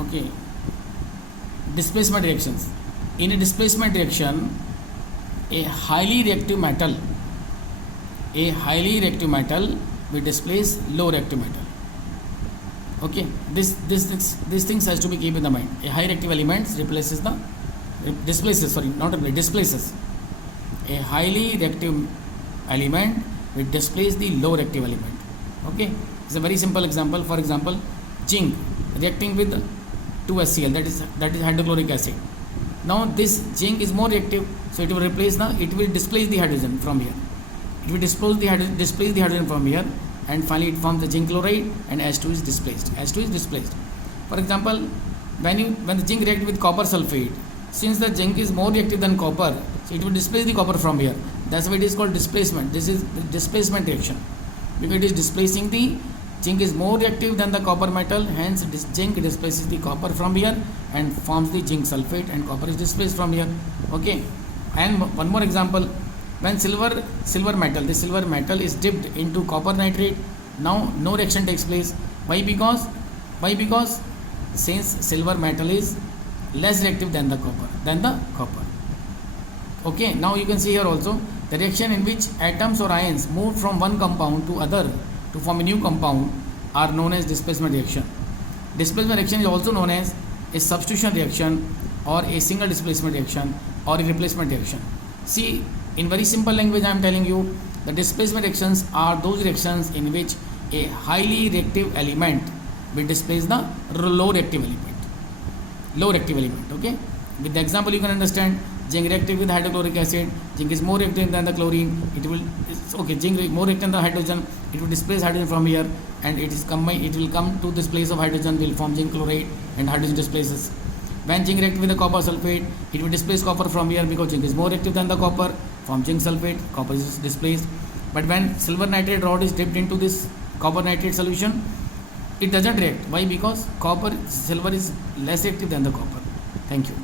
Okay, displacement reactions. In a displacement reaction, a highly reactive metal will displace low reactive metal. Okay, this things has to be keep in the mind. A high reactive element displaces a highly reactive element will displace the low reactive element. Okay, it's a very simple example. For example, zinc reacting with 2HCl, that is hydrochloric acid. Now this zinc is more reactive, so it will displace the hydrogen from here. It will displace the hydrogen from here, and finally it forms the zinc chloride, and H2 is displaced. For example, when the zinc reacts with copper sulfate, since the zinc is more reactive than copper, so it will displace the copper from here. That's why it is called displacement. This is the displacement reaction, because it is displacing the zinc is more reactive than the copper metal, hence this zinc displaces the copper from here and forms the zinc sulfate, and copper is displaced from here. Okay, and one more example, when silver metal is dipped into copper nitrate, now no reaction takes place. Why? Because since silver metal is less reactive than the copper. Okay, now you can see here also the reaction in which atoms or ions move from one compound to other to form a new compound are known as displacement reaction. Displacement reaction is also known as a substitution reaction, or a single displacement reaction, or a replacement reaction. See, in very simple language I am telling you, the displacement reactions are those reactions in which a highly reactive element will displace the low reactive element. Okay, with the example you can understand. Zinc reactive with hydrochloric acid, zinc is more reactive than the chlorine, zinc is more reactive than the hydrogen, it will displace hydrogen from here, and it will come to this place of hydrogen, will form zinc chloride, and hydrogen displaces. When zinc reacts with the copper sulfate, it will displace copper from here, because zinc is more reactive than the copper, form zinc sulfate, copper is displaced. But when silver nitrate rod is dipped into this copper nitrate solution, it doesn't react. Why? Because silver is less reactive than the copper. Thank you.